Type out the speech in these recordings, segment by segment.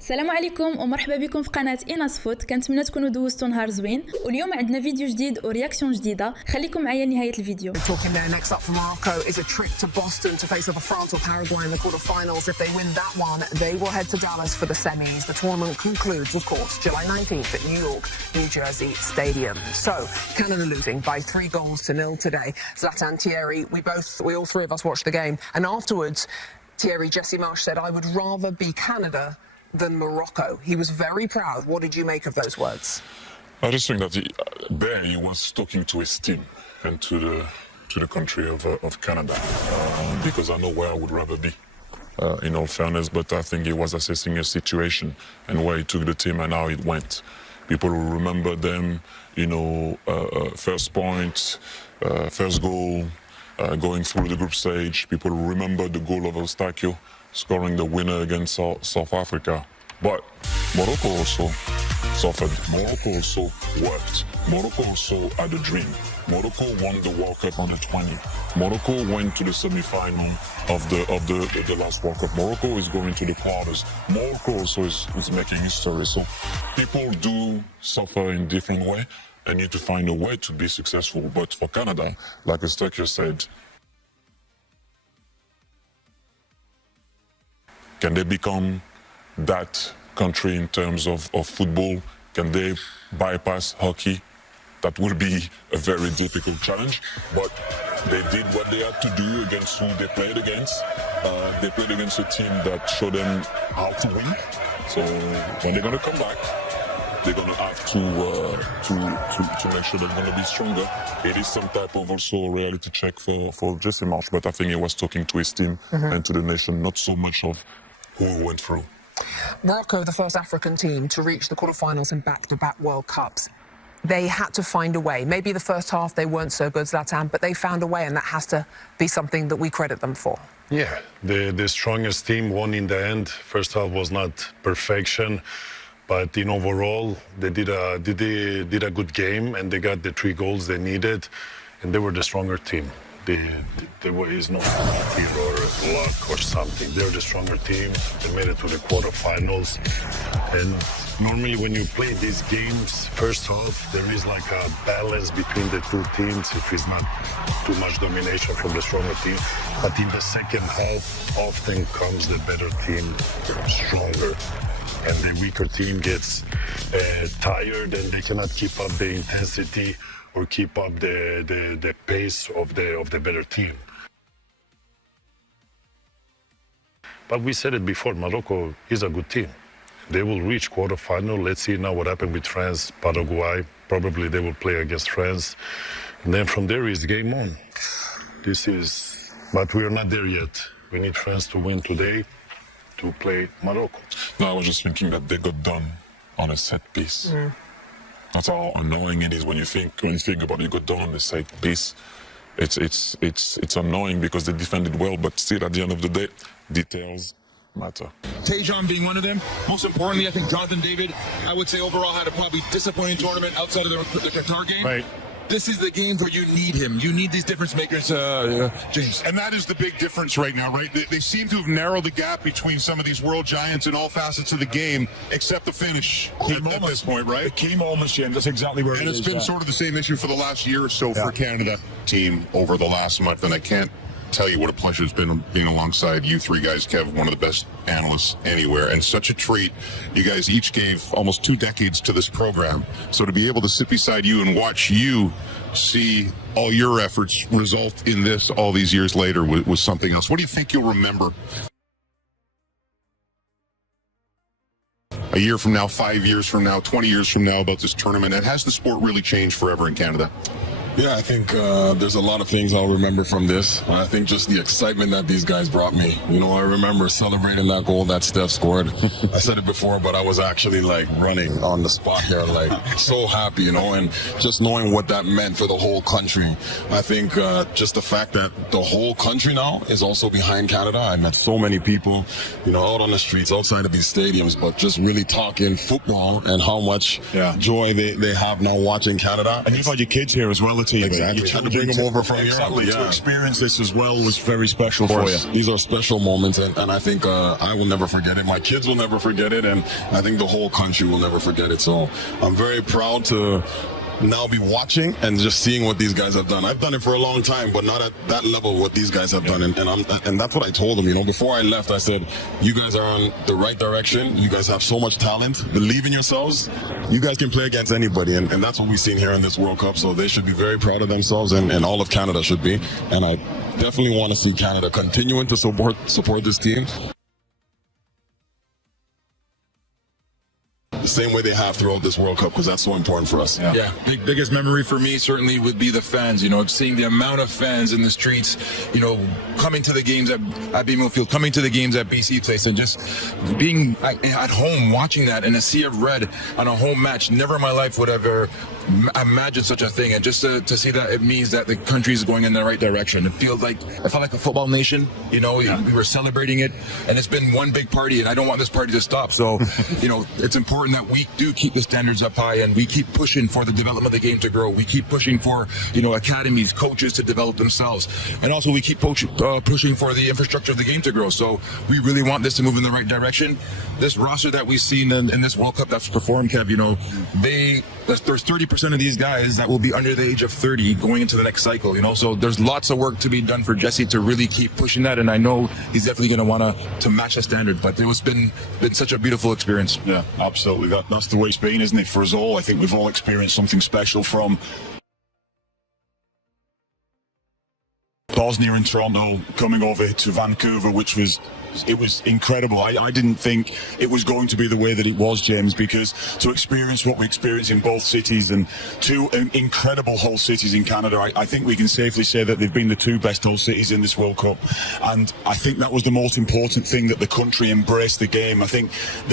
السلام عليكم ومرحبا بكم في قناة إيناس فوت. كنتمنى تكونوا دوزتوا نهار زوين، واليوم عندنا فيديو جديد ورياكشن جديدة. خليكم معايا لنهاية الفيديو. Talking there next up for Morocco is a trip to Boston to face off France or Paraguay in the quarterfinals. If they win that one, they will head to Dallas for the semis. The tournament concludes, of course, July 19th at New York, New Jersey Stadium. So, Canada losing by 3-0 today. Zlatan, Thierry, we all three of us watched the game, and afterwards, Thierry, Jesse Marsh said, "I would rather be Canada than Morocco." He was very proud. What did you make of those words? I just think that he was talking to his team and to the country of Canada, because I know where I would rather be, in all fairness, but I think he was assessing a situation and where he took the team and how it went. People will remember them, first point, first goal, going through the group stage. People will remember the goal of Eustáquio, scoring the winner against South Africa. But Morocco also suffered. Morocco also worked. Morocco also had a dream. Morocco won the World Cup under 20. Morocco went to the semi-final of the last World Cup. Morocco is going to the quarters. Morocco also is making history. So people do suffer in different way and need to find a way to be successful. But for Canada, like Eustáquio said, can they become that country in terms of football? Can they bypass hockey? That will be a very difficult challenge, but they did what they had to do against who they played against. They played against a team that showed them how to win. So when they're going to come back, they're going to have to make sure they're going to be stronger. It is some type of also reality check for Jesse Marsh, but I think he was talking to his team and to the nation, not so much of who went through. Morocco, the first African team to reach the quarterfinals in back-to-back World Cups. They had to find a way. Maybe the first half they weren't so good, Zlatan, but they found a way, and that has to be something that we credit them for. Yeah, the strongest team won in the end. First half was not perfection, but in overall they did a good game, and they got the 3 goals they needed, and they were the stronger team. There is no skill or luck or something. They're the stronger team. They made it to the quarterfinals. And normally when you play these games, first half, there is like a balance between the two teams if it's not too much domination from the stronger team. But in the second half, often comes the better team stronger. And the weaker team gets tired and they cannot keep up the intensity or keep up the pace of the better team. But we said it before, Morocco is a good team. They will reach quarterfinal. Let's see now what happened with France, Paraguay. Probably they will play against France. And then from there is game on. But we are not there yet. We need France to win today to play Morocco. No, I was just thinking that they got done on a set piece. That's how annoying it is when you think about it. You got done on the set piece. It's annoying because they defended well, but still at the end of the day, details matter. Tejan being one of them. Most importantly, I think Jonathan David, I would say overall had a probably disappointing tournament outside of the Qatar game. Right. This is the game where you need him. You need these difference makers, James. And that is the big difference right now, right? They seem to have narrowed the gap between some of these world giants in all facets of the game, except the finish at this point, right? The key moments, Jim. That's exactly where and it is. And it's been sort of the same issue for the last year or so for Canada team over the last month, and I can't tell you what a pleasure it's been being alongside you three guys, Kev, one of the best analysts anywhere, and such a treat. You guys each gave almost 2 decades to this program, so to be able to sit beside you and watch you see all your efforts result in this all these years later was something else. What do you think you'll remember a year from now, 5 years from now, 20 years from now about this tournament? And has the sport really changed forever in Canada? Yeah, I think there's a lot of things I'll remember from this. I think just the excitement that these guys brought me. I remember celebrating that goal that Steph scored. I said it before, but I was actually like running on the spot there, like so happy, and just knowing what that meant for the whole country. I think just the fact that the whole country now is also behind Canada. I met so many people, out on the streets, outside of these stadiums, but just really talking football and how much joy they have now watching Canada. And you've got your kids here as well. team. Exactly. You Trying to bring them over from exactly. Europe. To experience this as well was very special for you. These are special moments, and I think I will never forget it. My kids will never forget it, and I think the whole country will never forget it. So I'm very proud to now be watching and just seeing what these guys have done. I've done it for a long time, but not at that level what these guys have done. And that's what I told them, you know, before I left. I said, you guys are on the right direction. You guys have so much talent. Believe in yourselves. You guys can play against anybody, and that's what we've seen here in this World Cup. So they should be very proud of themselves, and all of Canada should be. And I definitely want to see Canada continuing to support this team the same way they have throughout this World Cup, because that's so important for us. Yeah. Biggest memory for me certainly would be the fans, you know, seeing the amount of fans in the streets, you know, coming to the games at BMO Field, coming to the games at BC Place, and just being at home watching that in a sea of red on a home match. Never in my life would I ever imagine such a thing, and just to see that, it means that the country is going in the right direction. It felt like a football nation, you know. We were celebrating it, and it's been one big party, and I don't want this party to stop. So you know, it's important that we do keep the standards up high, and we keep pushing for the development of the game to grow. We keep pushing for, you know, academies, coaches to develop themselves, and also we keep pushing for the infrastructure of the game to grow. So we really want this to move in the right direction. This roster that we've seen in this World Cup that's performed, Kev, you know, there's 30% of these guys that will be under the age of 30 going into the next cycle, you know. So there's lots of work to be done for Jesse to really keep pushing that, and I know he's definitely going to want to match the standard. But it's been such a beautiful experience. Yeah, absolutely. That's the way it's been, isn't it, for us all? I think we've all experienced something special from Bosnia and Toronto coming over to Vancouver, which was incredible. I didn't think it was going to be the way that it was, James, because to experience what we experienced in both cities, and two incredible host cities in Canada, I think we can safely say that they've been the two best host cities in this World Cup. And I think that was the most important thing, that the country embraced the game. I think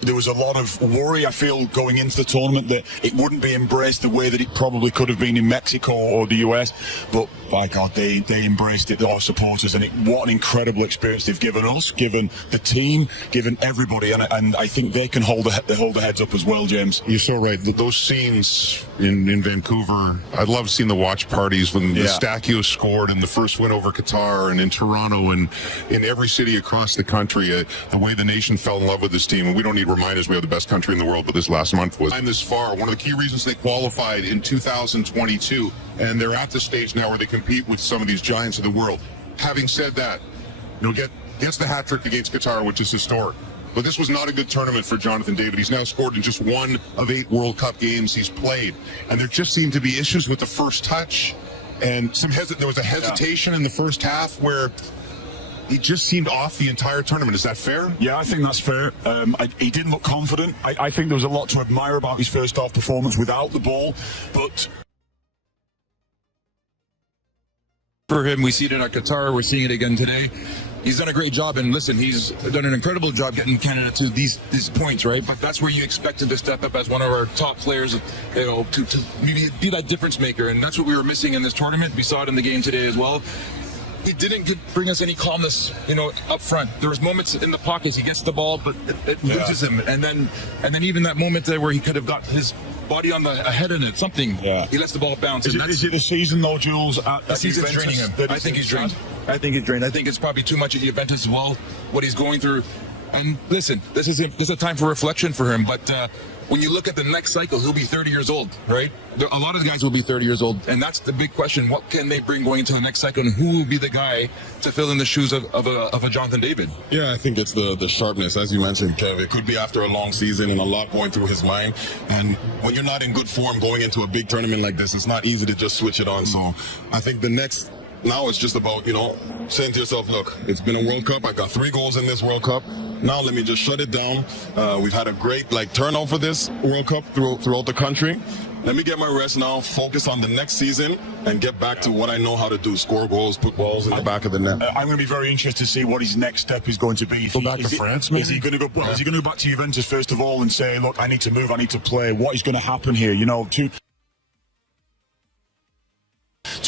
there was a lot of worry, I feel, going into the tournament that it wouldn't be embraced the way that it probably could have been in Mexico or the US. But by God, they embraced it, our supporters, and what an incredible experience they've given us, given the team, given everybody, and I think they can hold their heads up as well, James. You're so right. Those scenes in Vancouver, I love seeing the watch parties when the Stachio scored, and the first win over Qatar, and in Toronto, and in every city across the country, the way the nation fell in love with this team. And we don't need reminders, we have the best country in the world, but this last month was this far. One of the key reasons they qualified in 2022, and they're at the stage now where they compete with some of these giants of the world. Having said that, you know, gets the hat trick against Qatar, which is historic. But this was not a good tournament for Jonathan David. He's now scored in just 1 of 8 World Cup games he's played. And there just seemed to be issues with the first touch, and there was a hesitation in the first half where he just seemed off the entire tournament. Is that fair? Yeah, I think that's fair. He didn't look confident. I think there was a lot to admire about his first half performance without the ball, but for him, we see it at Qatar, we're seeing it again today. He's done a great job, and listen, he's done an incredible job getting Canada to these points, right? But that's where you expect him to step up as one of our top players, you know, to maybe be that difference maker, and that's what we were missing in this tournament. We saw it in the game today as well. He didn't bring us any calmness, you know, up front. There was moments in the pockets, he gets the ball, but it loses him, and then even that moment there where he could have got his body on the head in it, something. He lets the ball bounce. Is it the season though, Jules? The season's draining him. I think he's drained. I think it's probably too much at Juventus as well, what he's going through. And listen, this is a time for reflection for him. But when you look at the next cycle, he'll be 30 years old, right? A lot of guys will be 30 years old, and that's the big question. What can they bring going into the next cycle, and who will be the guy to fill in the shoes of a Jonathan David? Yeah, I think it's the sharpness, as you mentioned, Kev. It could be after a long season and a lot going through his mind. And when you're not in good form going into a big tournament like this, it's not easy to just switch it on. So I think now it's just about, you know, saying to yourself, look, it's been a World Cup. I got 3 goals in this World Cup. Now let me just shut it down. We've had a great turnout for this World Cup throughout the country. Let me get my rest now, focus on the next season, and get back to what I know how to do: score goals, put balls in the back of the net. I'm going to be very interested to see what his next step is going to be. Go back to France, maybe? Is he going to go? Is he going to go back to Juventus first of all and say, "Look, I need to move, I need to play"? What is going to happen here? You know,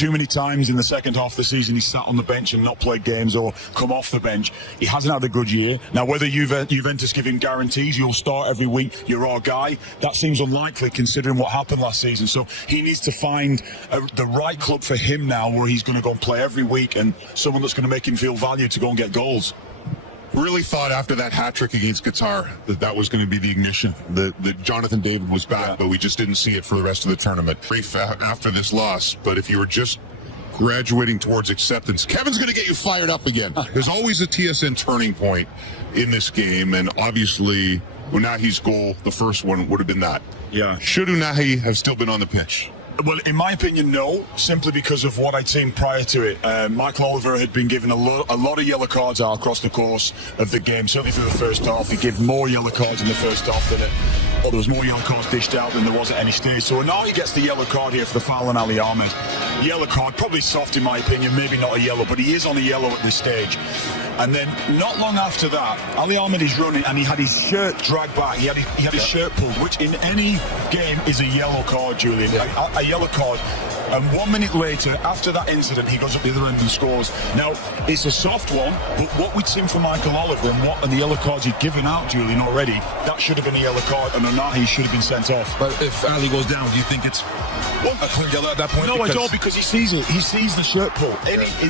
too many times in the second half of the season he sat on the bench and not played games or come off the bench. He hasn't had a good year. Now, whether Juventus give him guarantees, you'll start every week, you're our guy, that seems unlikely considering what happened last season. So he needs to find the right club for him now where he's going to go and play every week and someone that's going to make him feel valued to go and get goals. Really thought after that hat-trick against Qatar that was going to be the ignition, that Jonathan David was back, but we just didn't see it for the rest of the tournament. Brief after this loss, but if you were just graduating towards acceptance, Kevin's going to get you fired up again. There's always a TSN turning point in this game, and obviously Unahi's goal, the first one, would have been that. Yeah. Should Unahi have still been on the pitch? Well, in my opinion, no, simply because of what I'd seen prior to it. Michael Oliver had been given a lot of yellow cards out across the course of the game, certainly through the first half. He gave more yellow cards in the first half than there was more yellow cards dished out than there was at any stage. So now he gets the yellow card here for the foul on Ali Ahmed. Yellow card, probably soft in my opinion, maybe not a yellow, but he is on a yellow at this stage. And then not long after that, Ali Ahmed is running and he had his shirt dragged back. He had his shirt pulled, which in any game is a yellow card, Julian. A yellow card. And 1 minute later, after that incident, he goes up the other end and scores. Now, it's a soft one, but what we'd seen from Michael Oliver and the yellow cards he'd given out, Julian, already, that should have been a yellow card, and Unahi should have been sent off. But if Ali goes down, do you think it's a clear yellow at that point? No, I don't, because he sees it. He sees the shirt pull.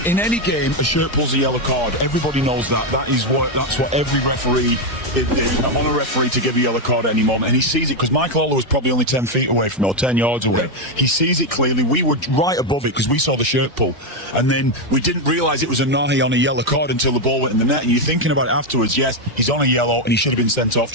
In any game, a shirt pull's a yellow card. Everybody knows that. That's what every referee. I want a referee to give a yellow card at any moment, and he sees it because Michael Oliver was probably only 10 feet away from it, or 10 yards away. He sees it clearly. We were right above it because we saw the shirt pull, and then we didn't realise it was Unahi on a yellow card until the ball went in the net. And you're thinking about it afterwards. Yes, he's on a yellow, and he should have been sent off.